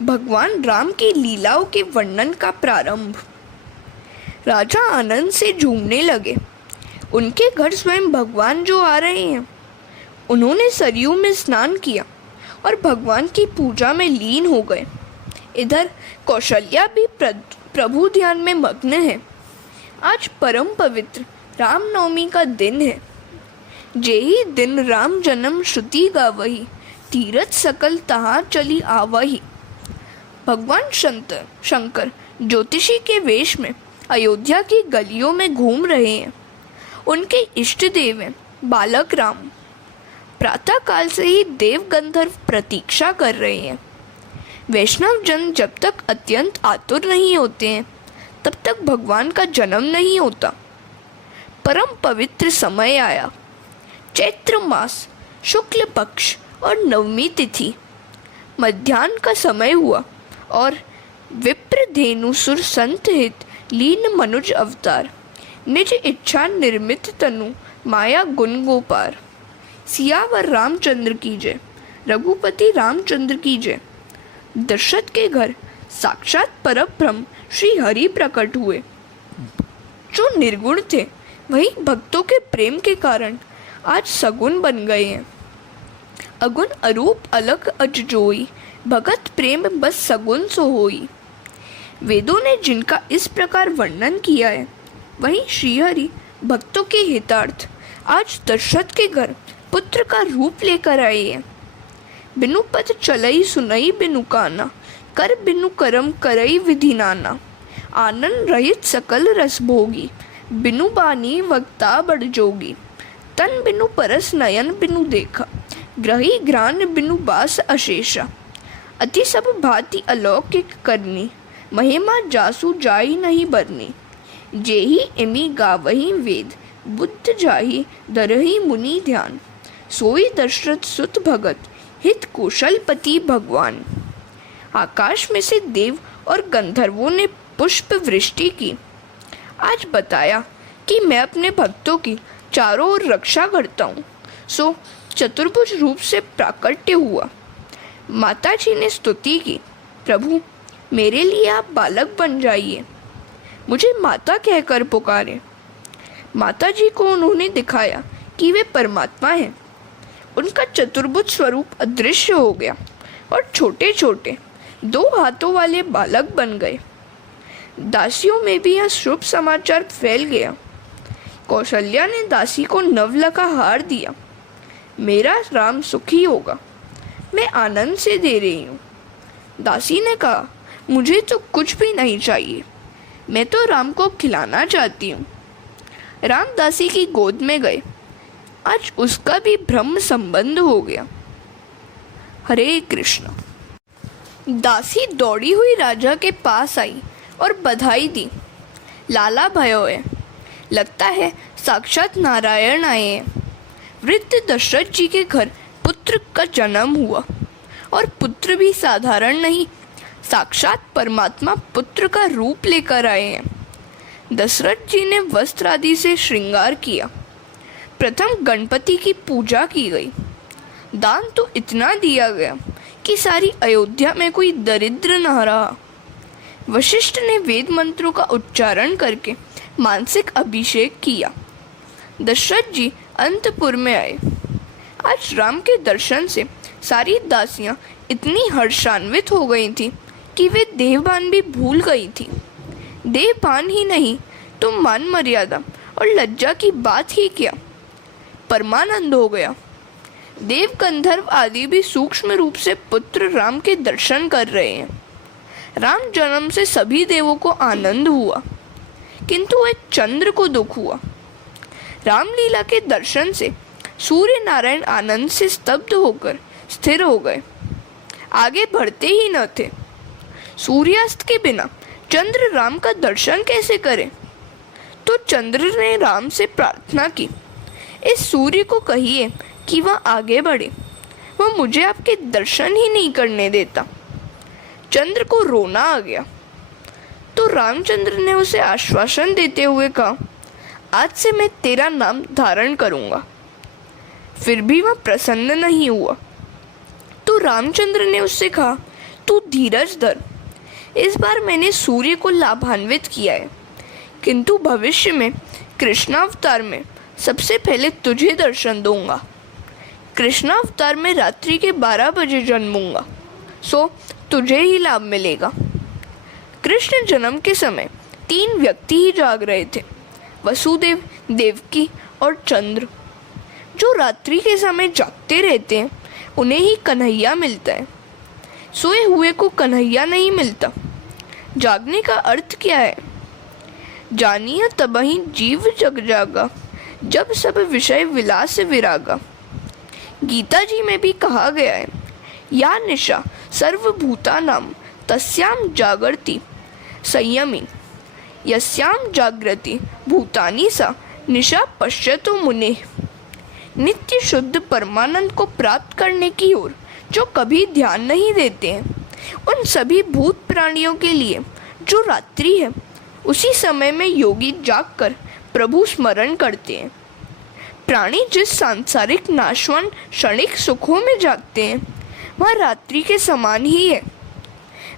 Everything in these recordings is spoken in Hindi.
भगवान राम की लीलाओं के वर्णन का प्रारंभ। राजा आनंद से झूमने लगे। उनके घर स्वयं भगवान जो आ रहे हैं। उन्होंने सरयू में स्नान किया और भगवान की पूजा में लीन हो गए। इधर कौशल्या भी प्रभु ध्यान में मग्न है। आज परम पवित्र रामनवमी का दिन है। जेहि दिन राम जन्म श्रुति गावही, तीरथ सकल तहाँ चली आवही। भगवान शंकर ज्योतिषी के वेश में अयोध्या की गलियों में घूम रहे हैं। उनके इष्ट देव हैं बालक राम। प्रातः काल से ही देव गंधर्व प्रतीक्षा कर रहे हैं। वैष्णव जन जब तक अत्यंत आतुर नहीं होते हैं तब तक भगवान का जन्म नहीं होता। परम पवित्र समय आया। चैत्र मास शुक्ल पक्ष और नवमी तिथि। मध्याह्न का समय हुआ और विप्रधेनुसुर संत हित लीन मनुज अवतार, निज इच्छा निर्मित तनु माया गुण गोपार। सियावर रामचंद्र की जय, रघुपति रामचंद्र की जय। दशरथ के घर साक्षात परब्रह्म श्री हरि प्रकट हुए। जो निर्गुण थे वही भक्तों के प्रेम के कारण आज सगुण बन गए हैं। अगुण अरूप अलग अजजोई, भगत प्रेम बस सगुन सो होई। वेदों ने जिनका इस प्रकार वर्णन किया है वहीं श्रीहरि भक्तों के हितार्थ आज दशरथ के घर पुत्र का रूप लेकर आए हैं। बिनु पद चलई सुनई बिनु काना, कर बिनु करम करई विधि नाना। आनंद रहित सकल रस भोगी, बिनु बानी वक्ता बड़ जोगी। तन बिनु परस नयन बिनु देखा, ग्रही घ्राण बिनु बास अशेषा। अति सब भांति अलौकिक करनी, महिमा जासु जाई नहीं बरनी। जेहि इमी गावही वेद, बुद्ध जाहि दरहि मुनि ध्यान। सोई दशरथ सुत भगत, हित कुशलपति भगवान। आकाश में से देव और गंधर्वों ने पुष्प वृष्टि की। आज बताया कि मैं अपने भक्तों की चारों ओर रक्षा करता हूँ, सो चतुर्भुज रूप से प्राकट्य हुआ। माता जी ने स्तुति की, प्रभु मेरे लिए आप बालक बन जाइए। मुझे माता कहकर पुकारे। माता जी को उन्होंने दिखाया कि वे परमात्मा हैं। उनका चतुर्भुज स्वरूप अदृश्य हो गया और छोटे छोटे 2 हाथों वाले बालक बन गए। दासियों में भी यह शुभ समाचार फैल गया। कौशल्या ने दासी को नवला का हार दिया। मेरा राम सुखी होगा, मैं आनंद से दे रही हूँ। दासी ने कहा, मुझे तो कुछ भी नहीं चाहिए, मैं तो राम को खिलाना चाहती हूँ। राम दासी की गोद में गए। आज उसका भी ब्रह्म संबंध हो गया। हरे कृष्ण। दासी दौड़ी हुई राजा के पास आई और बधाई दी। लाला भयो है, लगता है साक्षात नारायण आए हैं। वृद्ध दशरथ जी के घर पुत्र का जन्म हुआ और पुत्र भी साधारण नहीं, साक्षात परमात्मा पुत्र का रूप लेकर आए हैं। दशरथ जी ने वस्त्र आदि से श्रृंगार किया। प्रथम गणपति की पूजा की गई। दान तो इतना दिया गया कि सारी अयोध्या में कोई दरिद्र न रहा। वशिष्ठ ने वेद मंत्रों का उच्चारण करके मानसिक अभिषेक किया। दशरथ जी अंतपुर में आए। आज राम के दर्शन से सारी दासियां इतनी हर्षान्वित हो गई थी कि वे देहभान भी भूल गई थी। देहभान ही नहीं तो मान मर्यादा और लज्जा की बात ही क्या, परमानंद हो गया। देव गंधर्व आदि भी सूक्ष्म रूप से पुत्र राम के दर्शन कर रहे हैं। राम जन्म से सभी देवों को आनंद हुआ, किंतु एक चंद्र को दुख हुआ। रामलीला के दर्शन से सूर्य नारायण आनंद से स्तब्ध होकर स्थिर हो गए, आगे बढ़ते ही न थे। सूर्यास्त के बिना चंद्र राम का दर्शन कैसे करे? तो चंद्र ने राम से प्रार्थना की, इस सूर्य को कहिए कि वह आगे बढ़े, वह मुझे आपके दर्शन ही नहीं करने देता। चंद्र को रोना आ गया तो रामचंद्र ने उसे आश्वासन देते हुए कहा, आज से मैं तेरा नाम धारण करूंगा। फिर भी वह प्रसन्न नहीं हुआ तो रामचंद्र ने उससे कहा, तू धीरज धर, इस बार मैंने सूर्य को लाभान्वित किया है, किंतु भविष्य में कृष्णावतार में सबसे पहले तुझे दर्शन दूंगा। कृष्णावतार में रात्रि के 12 बजे जन्मूंगा, सो तुझे ही लाभ मिलेगा। कृष्ण जन्म के समय 3 व्यक्ति ही जाग रहे थे, वसुदेव, देवकी और चंद्र। जो रात्रि के समय जागते रहते हैं उन्हें ही कन्हैया मिलता है, सोए हुए को कन्हैया नहीं मिलता। जागने का अर्थ क्या है? जानिया तबहि जीव जग जागा, जब सब विषय विलास विरागा। गीता जी में भी कहा गया है, या निशा सर्वभूतानां तस्यां जागर्ति संयमी, यस्यां जागृति भूतानि सा निशा पश्यतु मुनेः। नित्य शुद्ध परमानंद को प्राप्त करने की ओर जो कभी ध्यान नहीं देते हैं, उन सभी भूत प्राणियों के लिए जो रात्रि है, उसी समय में योगी जागकर प्रभु स्मरण करते हैं। प्राणी जिस सांसारिक नाशवान क्षणिक सुखों में जागते हैं, वह रात्रि के समान ही है।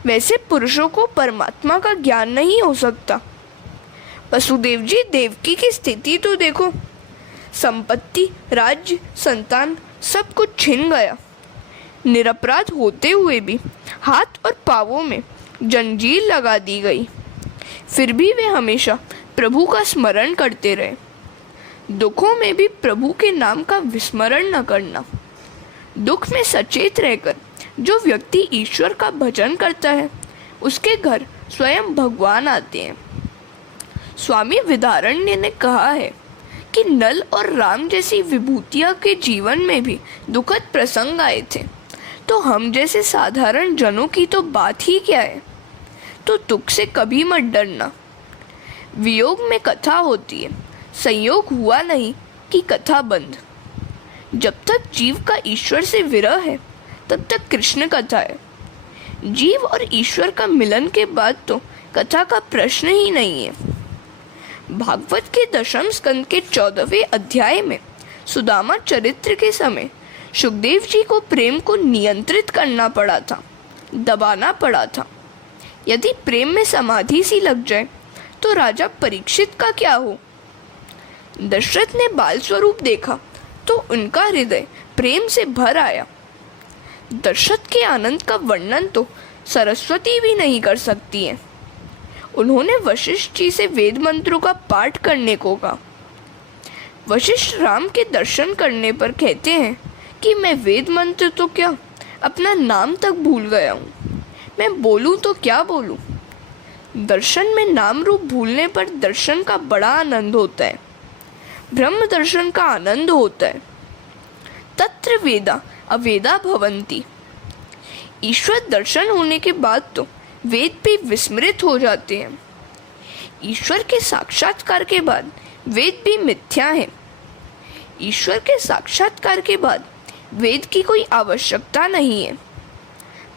वैसे पुरुषों को परमात्मा का ज्ञान नहीं हो सकता। वसुदेव जी देवकी की स्थिति तो देखो, संपत्ति, राज्य, संतान सब कुछ छिन गया। निरपराध होते हुए भी हाथ और पांवों में जंजीर लगा दी गई, फिर भी वे हमेशा प्रभु का स्मरण करते रहे। दुखों में भी प्रभु के नाम का विस्मरण न करना। दुख में सचेत रहकर जो व्यक्ति ईश्वर का भजन करता है, उसके घर स्वयं भगवान आते हैं। स्वामी विद्यारण्य ने कहा है कि नल और राम जैसी विभूतियां के जीवन में भी दुखद प्रसंग आए थे, तो हम जैसे साधारण जनों की तो बात ही क्या है। तो दुख से कभी मत डरना। वियोग में कथा होती है, संयोग हुआ नहीं कि कथा बंद। जब तक जीव का ईश्वर से विरह है, तब तक कृष्ण कथा है। जीव और ईश्वर का मिलन के बाद तो कथा का प्रश्न ही नहीं है। भागवत के 10वें स्कंद के 14वें अध्याय में सुदामा चरित्र के समय सुखदेव जी को प्रेम को नियंत्रित करना पड़ा था, दबाना पड़ा था। यदि प्रेम में समाधि सी लग जाए तो राजा परीक्षित का क्या हो? दशरथ ने बाल स्वरूप देखा तो उनका हृदय प्रेम से भर आया। दशरथ के आनंद का वर्णन तो सरस्वती भी नहीं कर सकती है। उन्होंने वशिष्ठ जी से वेद मंत्रों का पाठ करने को कहा। वशिष्ठ राम के दर्शन करने पर कहते हैं कि मैं वेद मंत्र तो क्या, अपना नाम तक भूल गया हूँ। मैं बोलूँ तो क्या बोलूँ? दर्शन में नाम रूप भूलने पर दर्शन का बड़ा आनंद होता है, ब्रह्म दर्शन का आनंद होता है। तत्र वेदा अवेदा भवन्ति। ईश्वर दर्शन होने के बाद तो वेद भी विस्मृत हो जाते हैं। ईश्वर के साक्षात्कार के बाद वेद भी मिथ्या है। ईश्वर के साक्षात्कार के बाद वेद की कोई आवश्यकता नहीं है।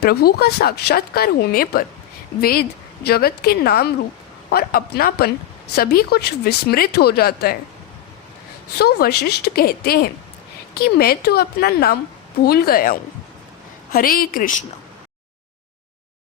प्रभु का साक्षात्कार होने पर वेद, जगत के नाम रूप और अपनापन सभी कुछ विस्मृत हो जाता है। सो वशिष्ठ कहते हैं कि मैं तो अपना नाम भूल गया हूँ। हरे कृष्ण।